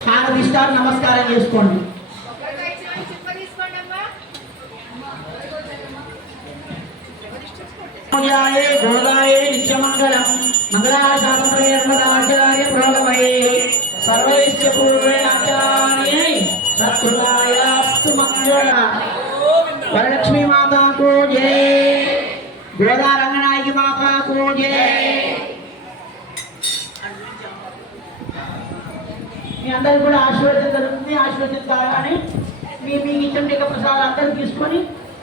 హారతిస్తారు, నమస్కారం చేసుకోండి. గోదాయే నిత్యమంగళం మంగళాశాసనర్మదాచార్య ప్రోగమయే సర్వైశ్చ పూర్వేణాచార్యై సత్కృతాయాస్తు మంగళ. వరలక్ష్మీ మాతాకు జై, గోదా రంగనాయకి మాతాకు జై. మీ అందరికి కూడా ఆశీర్వదం జరుగుతుంది. ఆశీర్వదించాలని మీకు ఇచ్చిన ప్రసాదాలు అందరూ తీసుకొని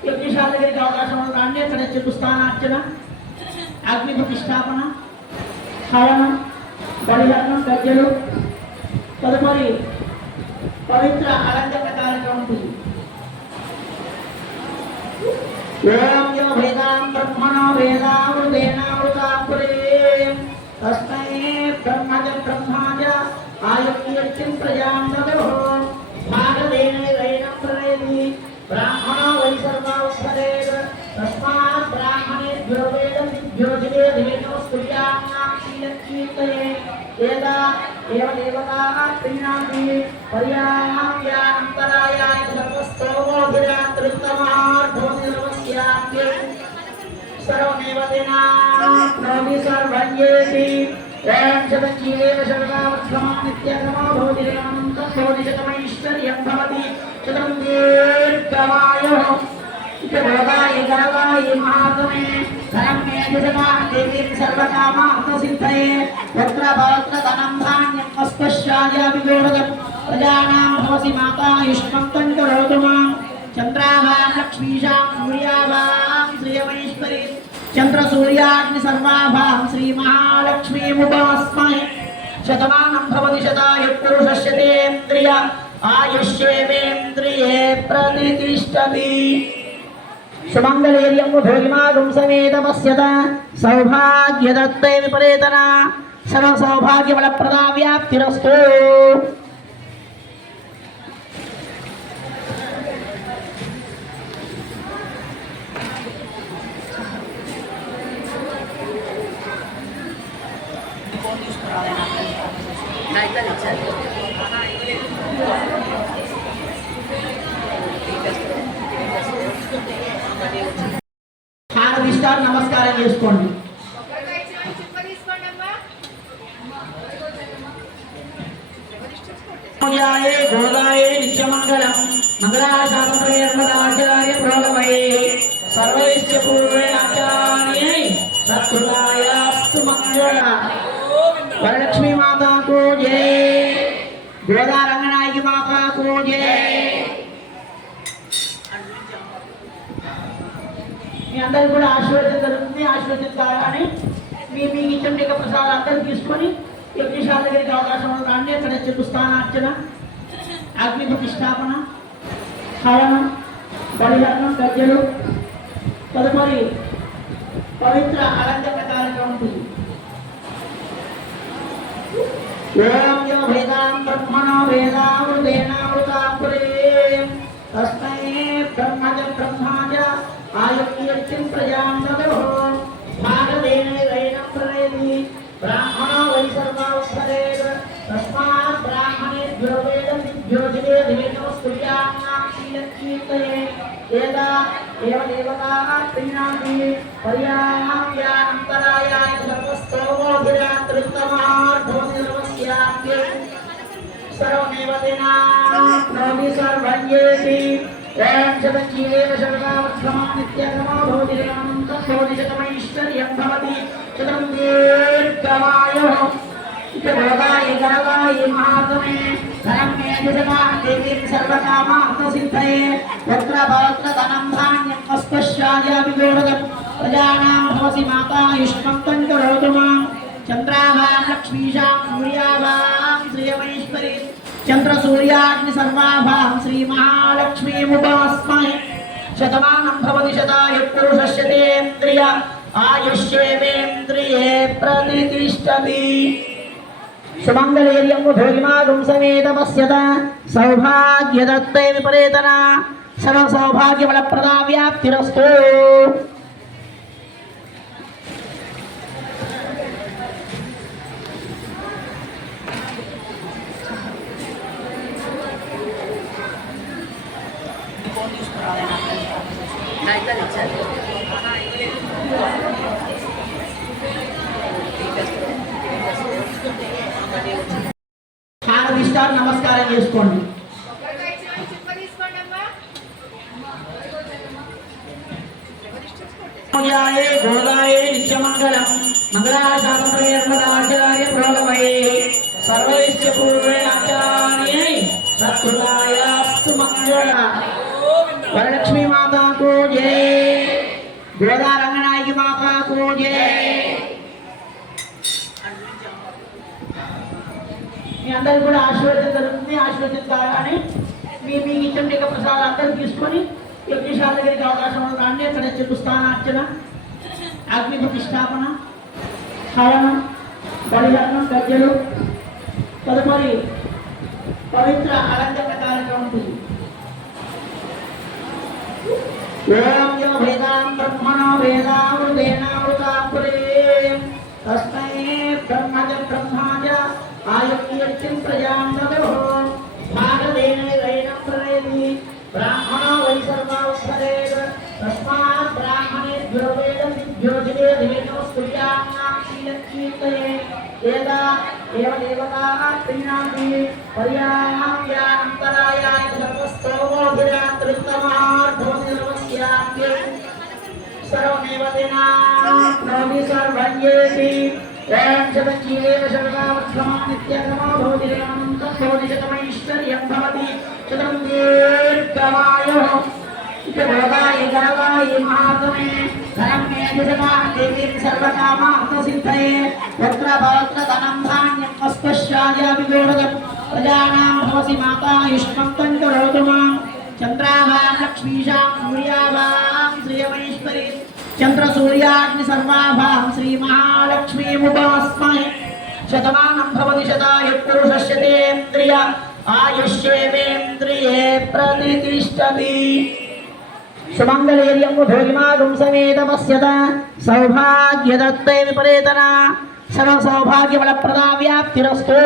యజ్ఞశాల దగ్గరికి అవకాశం రాండి. అక్కడ చతుస్థానార్చన, అగ్ని ప్రతిష్టాపన, హవనం, బలిహరణం, గజ్జలు, తదుపరి పవిత్ర అలంకరణ కార్యక్రమం ఉంటుంది. ఓం యో వేదాం బ్రహ్మణో వేదామృతేనామృతాంకురే తస్మై బ్రహ్మజ బ్రహ్మాజ ఆయుర్యత్యం ప్రజాం దదో భాగదేన వైనం ప్రవేది బ్రాహ్మణో వై సర్వోత్తరేద తస్మాత్ బ్రాహ్మణేభ్యో వేదం విద్యోజితే దేవస్తుల్యానాం శ్రీలక్ష్మీతయే ఏదా ఏవ దేవతాః ప్రీణామి పర్యామ్యాంతరాయాయ సర్వస్తోమోభిరాత్రితమార్థోని నమస్యామ్యే సర్వమేవ తేనాప్నోమి సర్వయ్యేతి. ఓం శతజీవేవ శతకామక్షమా నిత్యక్రమా భవతి రేణంతం భవతి శతమైశ్వర్యం భవతి శతం దీర్ఘమాయుః. గోదాయ గరవాయ మహాత్మే ధనం మే జగతాం దేవీం సర్వకామార్థసిద్ధయే పుత్ర పౌత్ర ధనం ధాన్యం వస్పశ్చాయాపి గోహదం ప్రజానాం భవసి మాతాయుష్మంతం కరోతు మాం. చంద్రాభాం లక్ష్మీశాం సూర్యాభాం శ్రియమైశ్వరీ చంద్ర సూర్యాగ్ని సర్వాభాం శ్రీ మహాలక్ష్మీముపాస్మహే. శతమానం భవతి శతాయు పురుషస్యేంద్రియ ఆయుష్యేంద్రియే ప్రతిష్టతి. సుమంగళేర్యం భోగిమాగం సమేత పశ్యత సౌభాగ్యదత్తే విపరేతన సర్వ సౌభాగ్యఫలప్రదా వ్యాప్తిరస్తు. హారతిస్తారు, నమస్కారం చేసుకోండి. గోదాయే నిత్యమంగళం మంగళాశాసనర్మదాచార్య ప్రోగమయే సర్వైశ్చ పూర్వేణాచార్యై సత్కృతాయాస్తు మంగళ. వరలక్ష్మీ మాతాకు జై, గోదా రంగనాయకి మాతాకు జై. మీ అందరికి కూడా ఆశీర్వదం జరుగుతుంది. ఆశీర్వదించాలని మీకు ఇచ్చిన ప్రసాదాలు అందరూ తీసుకొని యజ్ఞశాల దగ్గరికి అవకాశం రాండి. అక్కడ చతుస్థానార్చన, అగ్ని ప్రతిష్టాపన, హవనం, బలిహరణం, గజ్జలు, తదుపరి పవిత్ర అలంకరణ కార్యక్రమం ఉంటుంది. ఓం యో వేదాం బ్రహ్మణో వేదామృతేనామృతాంకురే తస్మై బ్రహ్మజ బ్రహ్మాజ ఆయుర్యత్యం ప్రజాం దదో భాగదేన వైనం ప్రవేది బ్రాహ్మణో వై సర్వోత్తరేద తస్మాత్ బ్రాహ్మణేభ్యో వేదం విద్యోజితే దేవస్తుల్యానాం శ్రీలక్ష్మీతయే ఏదా ఏవ దేవతాః ప్రీణామి పర్యామ్యాంతరాయాయ సర్వస్తోమోభిరాత్రితమార్థోని నమస్యామ్యే సర్వమేవ తేనాప్నోమి సర్వయ్యేతి. ఓం శతజీవేవ శతకామక్షమా నిత్యక్రమా భవతి రేణంతం భవతి శతమైశ్వర్యం భవతి శతం దీర్ఘమాయుః. గోదాయ గరవాయ మహాత్మే ధనం మే జగతాం దేవీం సర్వకామార్థసిద్ధయే పుత్ర పౌత్ర ధనం ధాన్యం వస్పశ్చాయాపి గోహదం ప్రజానాం భవసి మాతాయుష్మంతం కరోతు మాం. చంద్రాభాం లక్ష్మీశాం సూర్యాభాం శ్రియమైశ్వరీ చంద్ర సూర్యాగ్ని సర్వాభాం శ్రీ మహాలక్ష్మీముపాస్మహే. శతమానం భవతి శతాయు పురుషస్యేంద్రియ ఆయుష్యేంద్రియే ప్రతిష్టతి. సుమంగళేర్యం భోగిమాగం సమేత పశ్యత సౌభాగ్యదత్తే విపరేతన సర్వ సౌభాగ్యఫలప్రదా వ్యాప్తిరస్తు. హారతిస్తారు, నమస్కారం చేసుకోండి. గోదాయే నిత్యమంగళం మంగళాశాసనర్మదాచార్య ప్రోగమయే సర్వైశ్చ పూర్వేణాచార్యై సత్కృతాయాస్తు మంగళ. వరలక్ష్మీ మాతాకు జై, గోదా రంగనాయకి మాతాకు జై. మీ అందరికి కూడా ఆశీర్వదం జరుగుతుంది. ఆశీర్వదించాలని మీకు ఇచ్చిన ప్రసాదాలు అందరూ తీసుకొని యజ్ఞశాల దగ్గరికి అవకాశం రాండి. అక్కడ చతుస్థానార్చన, అగ్ని ప్రతిష్టాపన, హవనం, బలిహరణం, గజ్జలు, తదుపరి పవిత్ర అలంకరణ కార్యక్రమం ఉంటుంది. ఓం యో వేదాం బ్రహ్మణో వేదామృతేనామృతాంకురే తస్మై బ్రహ్మజ బ్రహ్మాజ ఆయుర్యత్యం ప్రజాం దదో భాగదేనైనం ప్రవేది బ్రాహ్మణో వై సర్వోత్తరేద తస్మాత్ బ్రాహ్మణేభ్యో వేదమిభ్యో జగేదేనో స్తుత్యానాం శీలకీర్తయే ఏదా ఏవ దేవతాః ప్రీణాతి పర్యామ్యాంతరాయాయ సర్వస్తోమోభిరాత్రితమార్థమతి నమస్యామ్య సర్వమేవ దినాప్నోమి సర్వయ్యేతి. ఓం శతకీలేవ శతకావత్సమా నిత్యక్రమో భవతి అనంతం భవతి శతమైశ్వర్యం భవతి శతం దీర్ఘమాయుః. గోదాయ గరవాయ మహాత్మే ధనం మే దిశతాం దేవీం సర్వకామార్థసిద్ధయే పుత్ర పౌత్ర ధనం ధాన్యం వస్తుశ్చాయాభిగోడగం ప్రజానాం భవసి మాతాయుష్మంతం కరోతు మాం. చంద్రాభాం లక్ష్మీశాం సూర్యాభాం శ్రియమైశ్వరీ చంద్రసూర్యాగ్ని సర్వాభాం శ్రీ మహాలక్ష్మీముపాస్మహే. శతమానం భవతి శతాయ పురుషస్యేంద్రియ ఆయుష్యేంద్రియే ప్రతిష్టతి. సుమంగళేర్యం భోగిమాగం సమేత పశ్యత సౌభాగ్యదత్తే విపరేతన సర్వ సౌభాగ్యఫలప్రదా వ్యాప్తిరస్తు.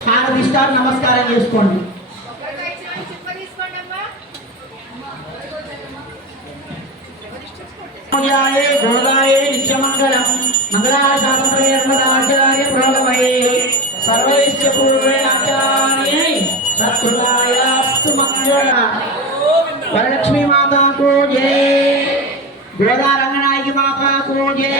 హారతిస్తారు, నమస్కారం చేసుకోండి. గోదాయే నిత్యమంగళం మంగళాశాసనర్మదాచార్య ప్రోగమయే సర్వైశ్చ పూర్వేణాచార్యై సత్కృతాయాస్తు మంగళ. వరలక్ష్మీ మాతాకు జై, గోదా రంగనాయకి మాతాకు జై.